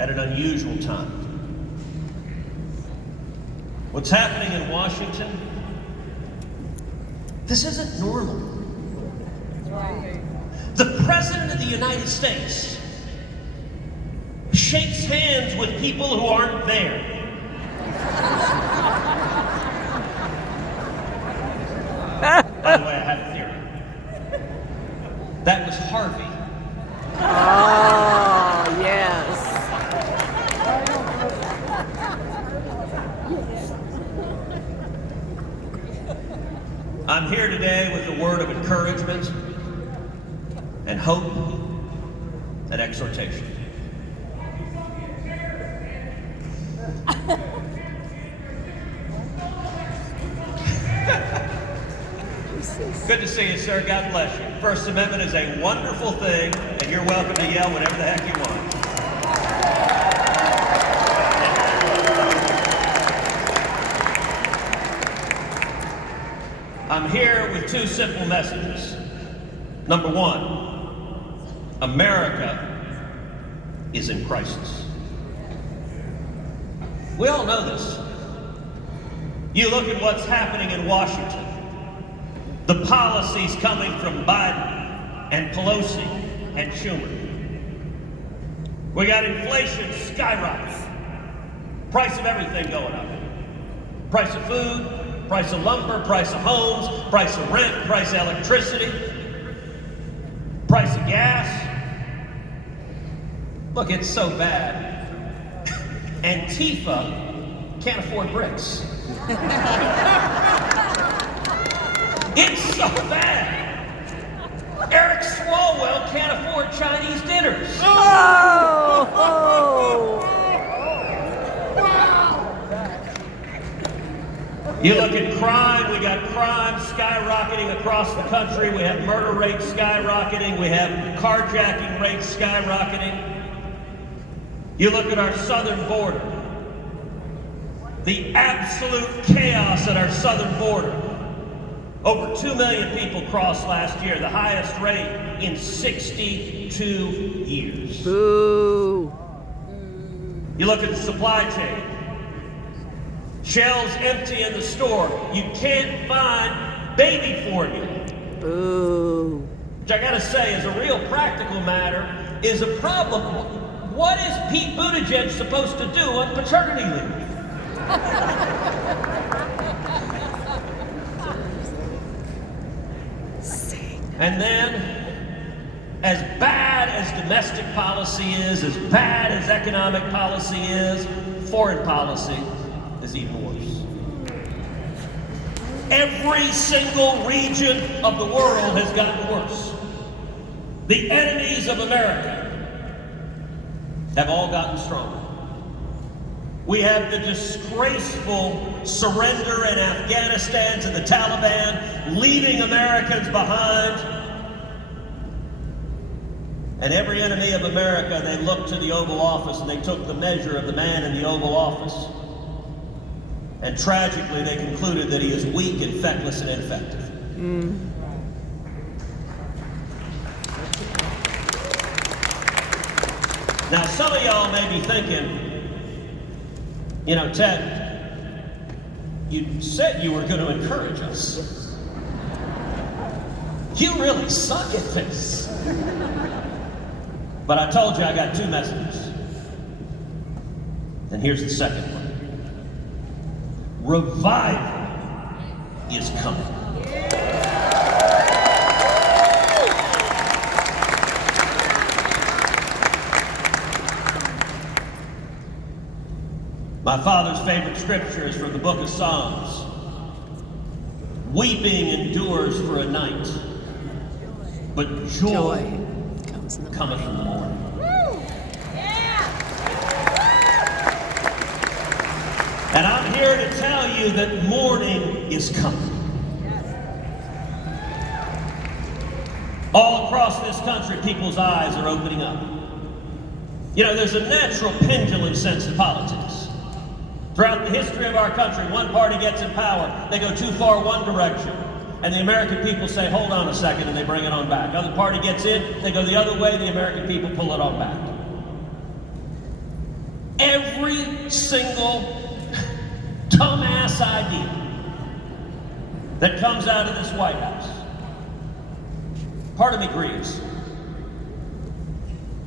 at an unusual time. What's happening in Washington, this isn't normal. The President of the United States shakes hands with people who aren't there. By the way, I have a theory. That was Harvey. Oh, yes. I'm here today with a word of encouragement and hope and exhortation. Good to see you, sir. God bless you. First Amendment is a wonderful thing, and you're welcome to yell whatever the heck you want. I'm here with two simple messages. Number one, America is in crisis. We all know this. You look at what's happening in Washington. The policies coming from Biden and Pelosi and Schumer. We got inflation skyrocketing. Price of everything going up. Price of food, price of lumber, price of homes, price of rent, price of electricity, price of gas. Look, it's so bad. Antifa can't afford bricks. It's so bad. Eric Swalwell can't afford Chinese dinners. Oh! Oh. You look at crime, we got crime skyrocketing across the country. We have murder rates skyrocketing. We have carjacking rates skyrocketing. You look at our southern border. The absolute chaos at our southern border. Over 2 million people crossed last year, the highest rate in 62 years. Boo. You look at the supply chain. Shelves empty in the store. You can't find baby formula. Boo. Which I gotta say is a real practical matter, is a problem. What is Pete Buttigieg supposed to do on paternity leave? And then, as bad as domestic policy is, as bad as economic policy is, foreign policy is even worse. Every single region of the world has gotten worse. The enemies of America have all gotten stronger. We have the disgraceful surrender in Afghanistan to the Taliban, leaving Americans behind. And every enemy of America, they looked to the Oval Office and they took the measure of the man in the Oval Office. And tragically, they concluded that he is weak and feckless and ineffective. Now, some of y'all may be thinking, you know, Ted, you said you were going to encourage us. You really suck at this. But I told you I got two messages. And here's the second one. Revival is coming. My father's favorite scripture is from the book of Psalms. Weeping endures for a night, but joy cometh in the morning. And I'm here to tell you that morning is coming. All across this country, people's eyes are opening up. You know, there's a natural pendulum sense in politics. Throughout the history of our country, one party gets in power, they go too far one direction, and the American people say, hold on a second, and they bring it on back. Other party gets in, they go the other way, the American people pull it on back. every single dumbass idea that comes out of this White House. Part of me grieves,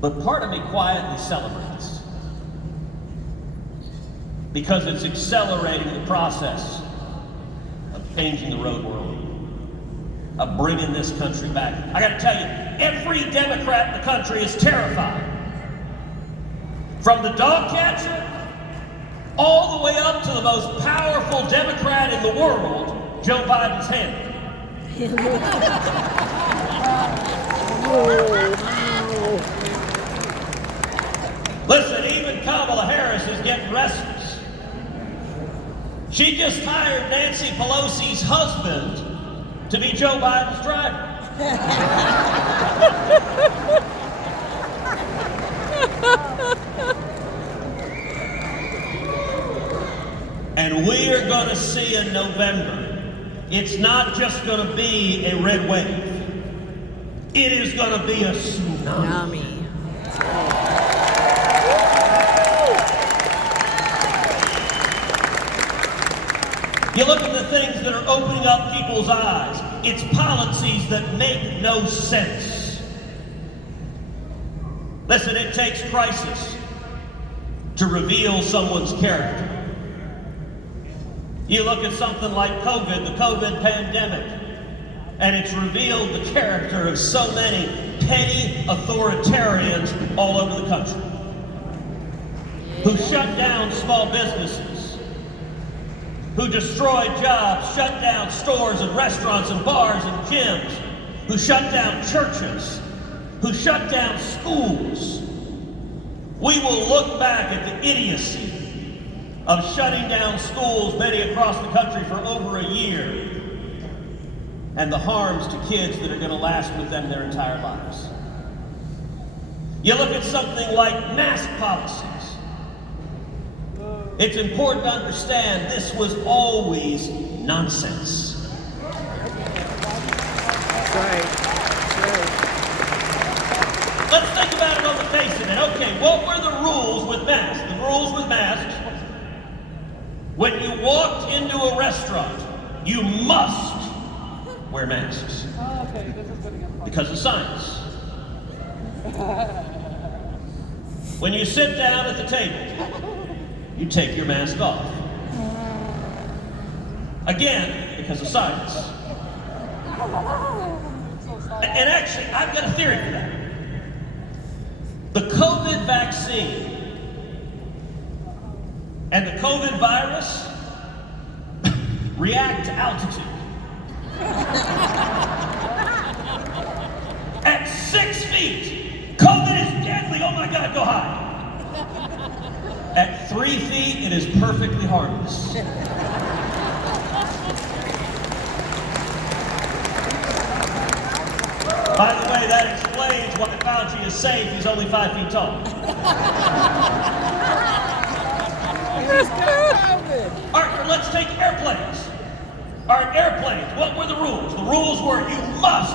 but part of me quietly celebrates, because it's accelerating the process of changing the road world, of bringing this country back. I gotta tell you, every Democrat in the country is terrified. From the dog catcher all the way up to the most powerful Democrat in the world, Joe Biden's handle. Listen, even Kamala Harris is getting restless. She just hired Nancy Pelosi's husband to be Joe Biden's driver. And we are going to see in November, it's not just going to be a red wave. It is going to be a tsunami. You look at the things that are opening up people's eyes. It's policies that make no sense. Listen, it takes crisis to reveal someone's character. You look at something like COVID, the COVID pandemic, and it's revealed the character of so many petty authoritarians all over the country, who shut down small businesses, who destroyed jobs, shut down stores and restaurants and bars and gyms, who shut down churches, who shut down schools. We will look back at the idiocy of shutting down schools, many across the country, for over a year, and the harms to kids that are going to last with them their entire lives. You look at something like mask policies. It's important to understand this was always nonsense. Right. Let's think about it on the face of it. Okay, what were the rules with masks? The rules with masks: when you walked into a restaurant, you must wear masks. Because of science. When you sit down at the table, you take your mask off. Again, because of science. And actually, I've got a theory for that. The COVID vaccine and the COVID virus react to altitude. At 6 feet, COVID is deadly. Oh my God, go high. At 3 feet, it is perfectly harmless. By the way, that explains why Fauci is safe. He's only 5 feet tall. All right, let's take airplanes. All right, airplanes, what were the rules? The rules were you must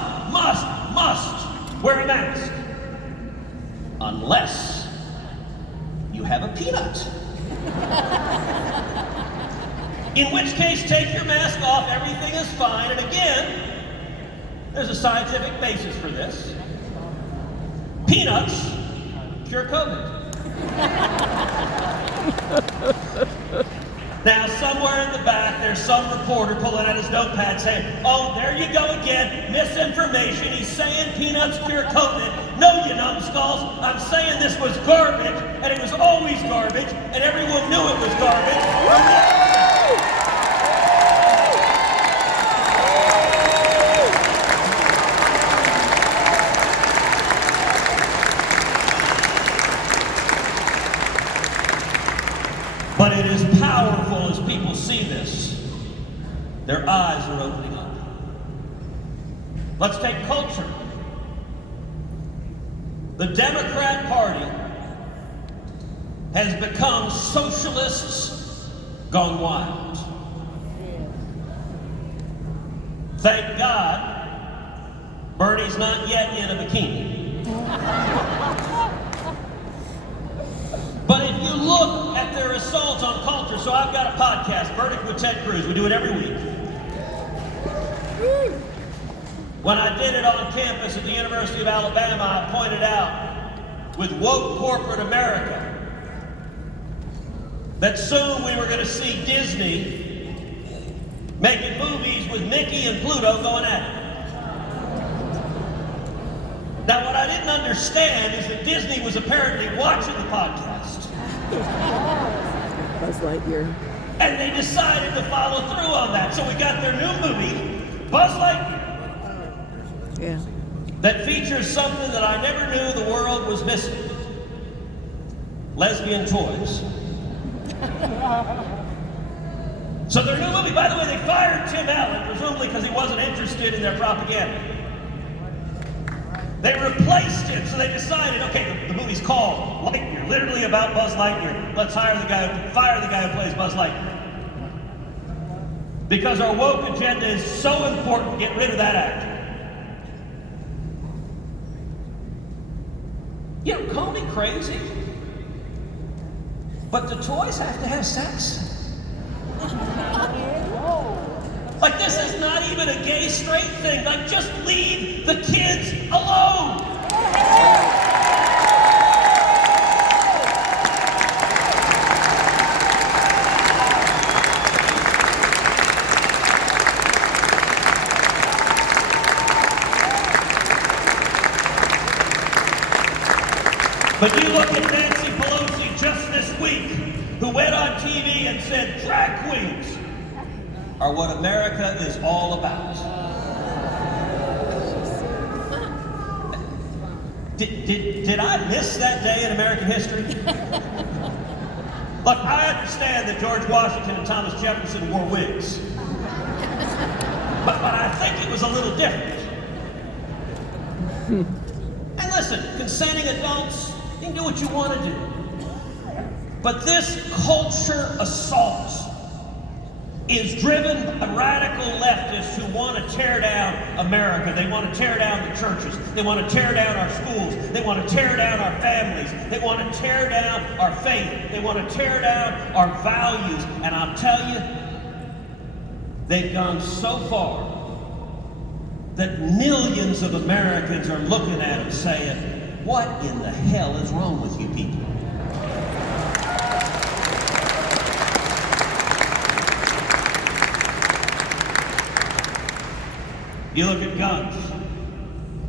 wear a mask. Unless you have a peanut. In which case, take your mask off, everything is fine. And again, there's a scientific basis for this. Peanuts cure COVID. Now, somewhere in the back, there's some reporter pulling out his notepad saying, oh, there you go again, misinformation. He's saying peanuts cure COVID. No, you numbskulls, I'm saying this was garbage, and it was always garbage, and everyone knew it was garbage. But it is powerful as people see this. Their eyes are opening up. Let's take culture. The Democrat Party has become socialists gone wild. Thank God, Bernie's not yet in a bikini. But if you look at their assault on culture. So I've got a podcast, Verdict with Ted Cruz. We do it every week. When I did it on campus at the University of Alabama, I pointed out, with woke corporate America, that soon we were going to see Disney making movies with Mickey and Pluto going at it. Now, what I didn't understand is that Disney was apparently watching the podcast. Buzz Lightyear. And they decided to follow through on that. So we got their new movie, Buzz Lightyear. Yeah. That features something that I never knew the world was missing. Lesbian toys. So their new movie, by the way, they fired Tim Allen, presumably because he wasn't interested in their propaganda. They replaced him, so they decided, okay, the movie's called Lightyear, literally about Buzz Lightyear. Let's fire the guy who plays Buzz Lightyear. Because our woke agenda is so important, get rid of that actor. You know, call me crazy, but the toys have to have sex. Like, this is not even a gay, straight thing. Like, just leave the kids alone. But you look at Nancy Pelosi just this week, who went on TV and said drag queens are what America is all about. Did I miss that day in American history? Look, I understand that George Washington and Thomas Jefferson wore wigs. But I think it was a little different. And listen, consenting adults, you can do what you want to do. But this culture assault is driven by radical leftists who want to tear down America. They want to tear down the churches. They want to tear down our schools. They want to tear down our families. They want to tear down our faith. They want to tear down our values. And I'll tell you, they've gone so far that millions of Americans are looking at them saying, what in the hell is wrong with you people? You look at guns.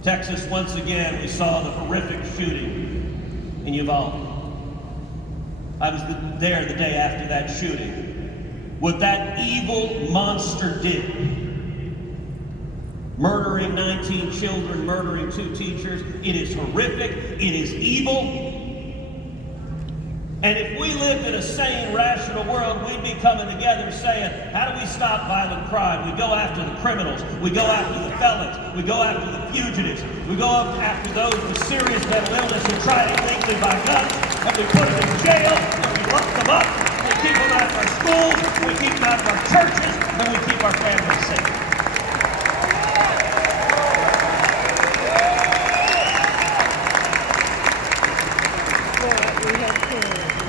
Texas, once again, we saw the horrific shooting in Uvalde. I was there the day after that shooting. What that evil monster did, murdering 19 children, murdering 2 teachers, it is horrific, it is evil. And if we lived in a sane, rational world, we'd be coming together saying, how do we stop violent crime? We go after the criminals. We go after the felons. We go after the fugitives. We go after those with serious mental illness who try illegally buy guns. And we put them in jail, and we lock them up. We keep them out of our schools. We keep them out of our churches. And we keep our families safe.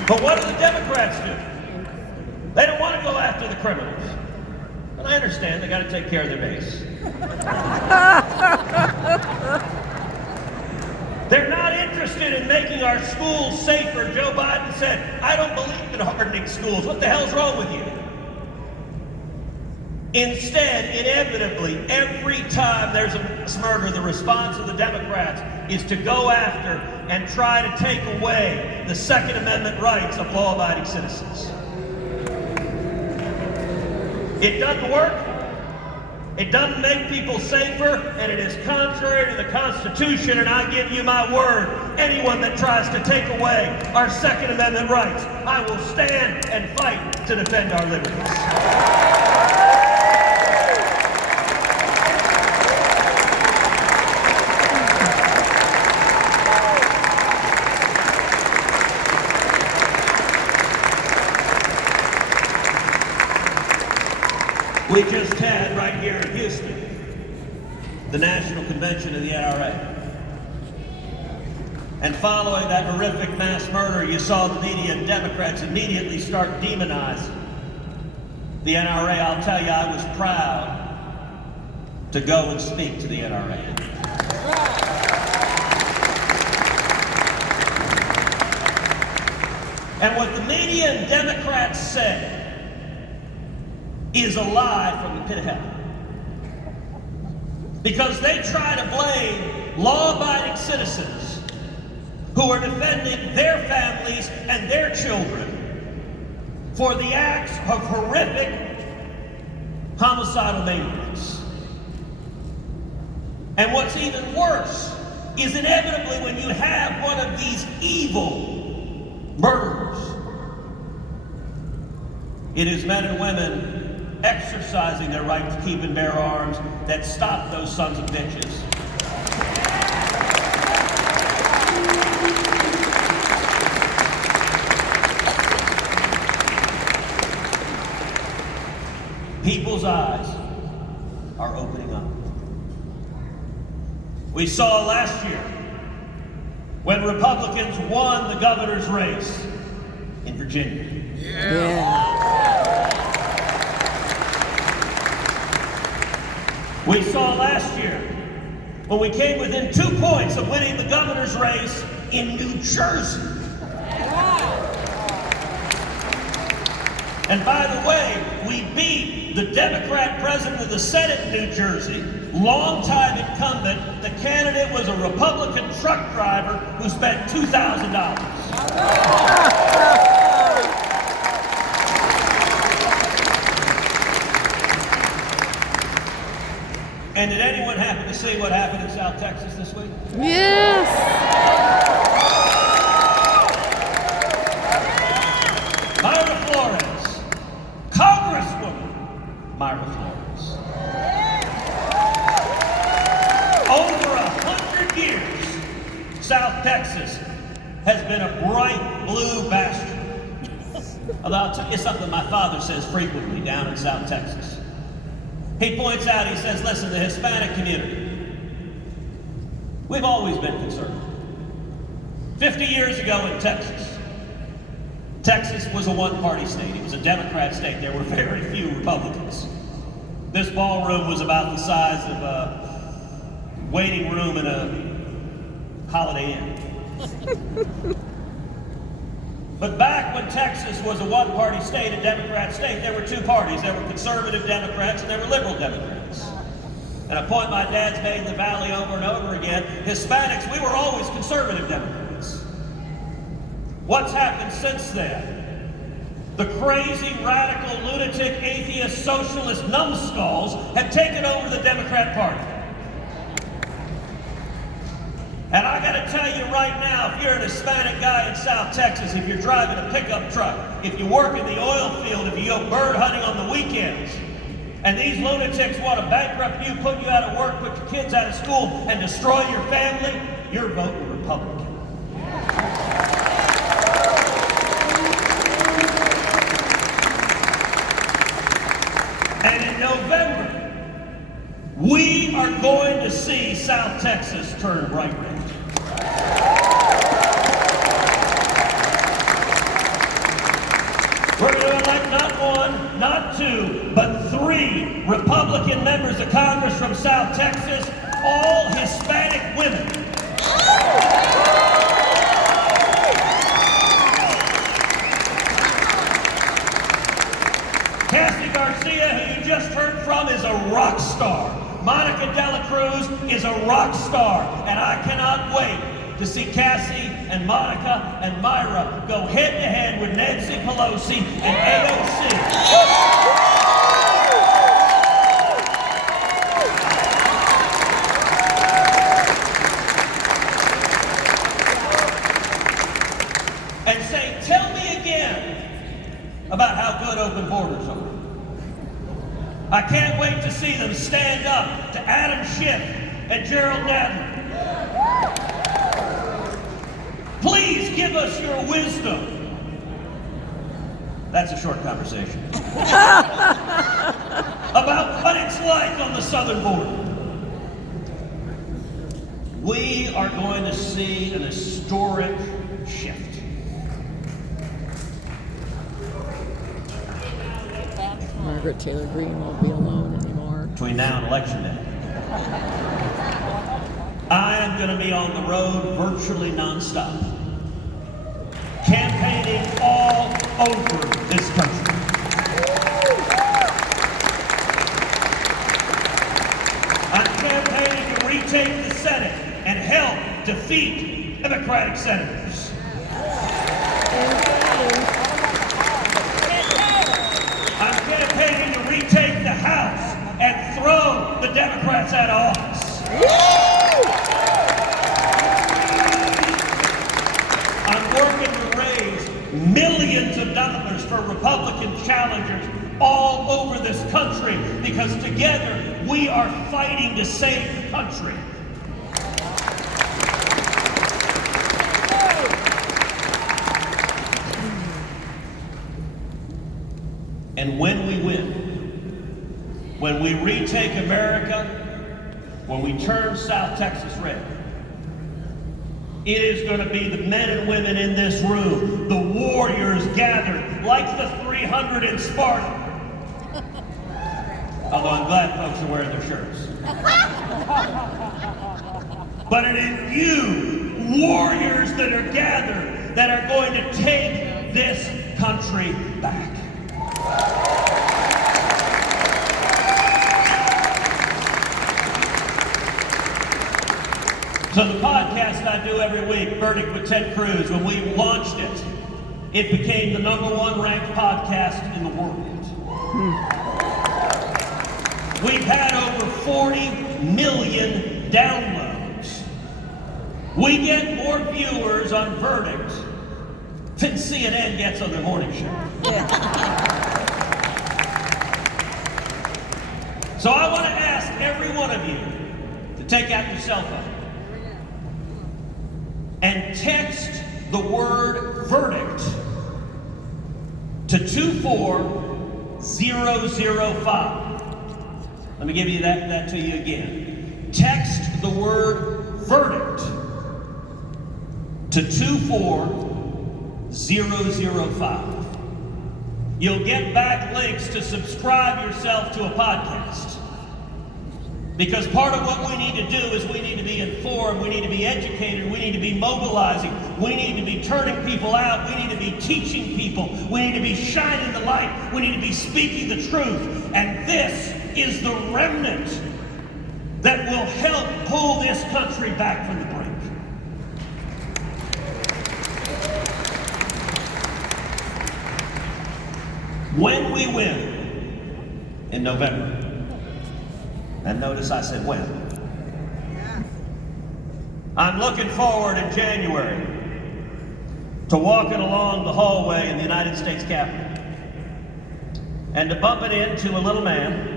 But what do the Democrats do? They don't want to go after the criminals. And I understand, they got to take care of their base. They're not interested in making our schools safer. Joe Biden said, I don't believe in hardening schools. What the hell's wrong with you? Instead, inevitably, every time there's a mass murder, the response of the Democrats is to go after and try to take away the Second Amendment rights of law-abiding citizens. It doesn't work. It doesn't make people safer, and it is contrary to the Constitution, and I give you my word, anyone that tries to take away our Second Amendment rights, I will stand and fight to defend our liberties. We just had, right here in Houston, the National Convention of the NRA. And following that horrific mass murder, you saw the media and Democrats immediately start demonizing the NRA. I'll tell you, I was proud to go and speak to the NRA. And what the media and Democrats say is a lie from the pit of hell. Because they try to blame law-abiding citizens who are defending their families and their children for the acts of horrific homicidal maniacs. And what's even worse is inevitably when you have one of these evil murderers, it is men and women exercising their right to keep and bear arms that stop those sons of bitches. People's eyes are opening up. We saw last year when Republicans won the governor's race in Virginia. We saw last year when we came within 2 points of winning the governor's race in New Jersey. And by the way, we beat the Democrat president of the Senate in New Jersey, longtime incumbent. The candidate was a Republican truck driver who spent $2,000. And did anyone happen to see what happened in South Texas this week? Yes. Myra Flores, Congresswoman Myra Flores. Over 100 years, South Texas has been a bright blue bastion. Although I'll tell you something my father says frequently down in South Texas. He points out, he says, listen, the Hispanic community, we've always been conservative. 50 years ago in Texas, Texas was a one-party state. It was a Democrat state. There were very few Republicans. This ballroom was about the size of a waiting room in a Holiday Inn. But back when Texas was a one-party state, a Democrat state, there were two parties. There were conservative Democrats and there were liberal Democrats. And a point my dad's made in the Valley over and over again, Hispanics, we were always conservative Democrats. What's happened since then? The crazy, radical, lunatic, atheist, socialist numbskulls have taken over the Democrat Party. And I gotta tell you right now, if you're an Hispanic guy in South Texas, if you're driving a pickup truck, if you work in the oil field, if you go bird hunting on the weekends, and these lunatics want to bankrupt you, put you out of work, put your kids out of school, and destroy your family, you're voting Republican. And in November, we are going to see South Texas turn bright red. We're going to elect not one, not two, but 3 Republican members of Congress from South Texas, all Hispanic women. Cassie Garcia, who you just heard from, is a rock star. Monica De La Cruz is a rock star, and I cannot wait to see Cassie and Monica and Myra go head-to-head with Nancy Pelosi and AOC. And say, tell me again about how good open borders are. I can't wait to see them stand up to Adam Schiff and Gerald Nadler. Please give us your wisdom. That's a short conversation. About what it's like on the southern border. we are going to see an historic shift. Margaret Taylor Greene won't be alone anymore. Between now and Election Day, I am going to be on the road virtually nonstop, campaigning all over this country. I'm campaigning to retake the Senate and help defeat Democratic senators. I'm campaigning to retake the House and throw the Democrats out of office. I'm working to raise millions of dollars for Republican challengers all over this country because together we are fighting to save the country. And when we win, when we retake America, when we turn South Texas red, it is going to be the men and women in this room, the warriors gathered like the 300 in Sparta. Although I'm glad folks are wearing their shirts. But it is you, warriors that are gathered, that are going to take this country back. So the podcast I do every week, Verdict with Ted Cruz, when we launched it, it became the #1 ranked podcast in the world. We've had over 40 million downloads. We get more viewers on Verdict than CNN gets on their morning show. So I want to ask every one of you to take out your cell phone and text the word verdict to 24005. Let me give you that to you again. Text the word verdict to 24005. You'll get back links to subscribe yourself to a podcast. Because part of what we need to do is we need to be informed, we need to be educated, we need to be mobilizing, we need to be turning people out, we need to be teaching people, we need to be shining the light, we need to be speaking the truth. And this is the remnant that will help pull this country back from the brink. When we win in November, and notice I said when. I'm looking forward in January to walking along the hallway in the United States Capitol and to bumping into a little man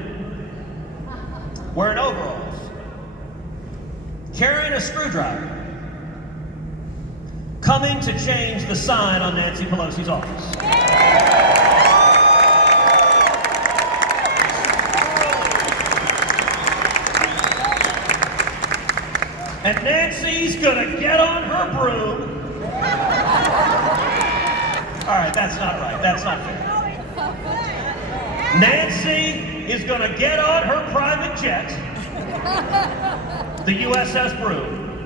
wearing overalls, carrying a screwdriver, coming to change the sign on Nancy Pelosi's office. And Nancy's gonna get on her broom. All right, that's not right. That's not fair. Nancy is gonna get on her private jet, the USS Broom,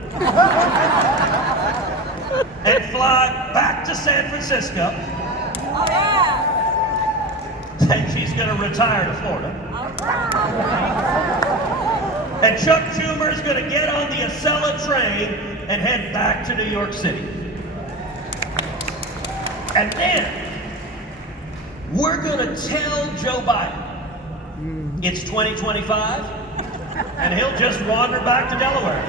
and fly back to San Francisco. Oh, yeah. And she's gonna retire to Florida. And Chuck Schumer's gonna get on the Acela train and head back to New York City. And then we're gonna tell Joe Biden it's 2025 and he'll just wander back to Delaware.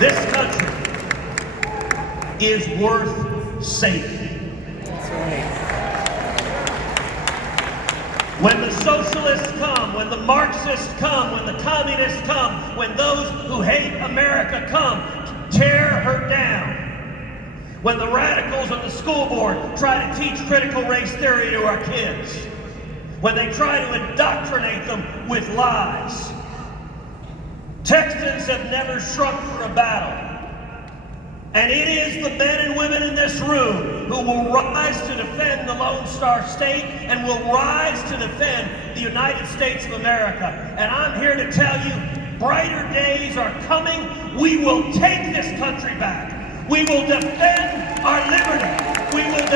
This country is worth saving. That's right. When the socialists come, when the Marxists come, when the communists come, when those who hate America come, tear her down. When the radicals on the school board try to teach critical race theory to our kids. when they try to indoctrinate them with lies. Texans have never shrunk for a battle. And it is the men and women in this room who will rise to defend the Lone Star State and will rise to defend the United States of America. And I'm here to tell you, brighter days are coming. We will take this country back. We will defend our liberty. We will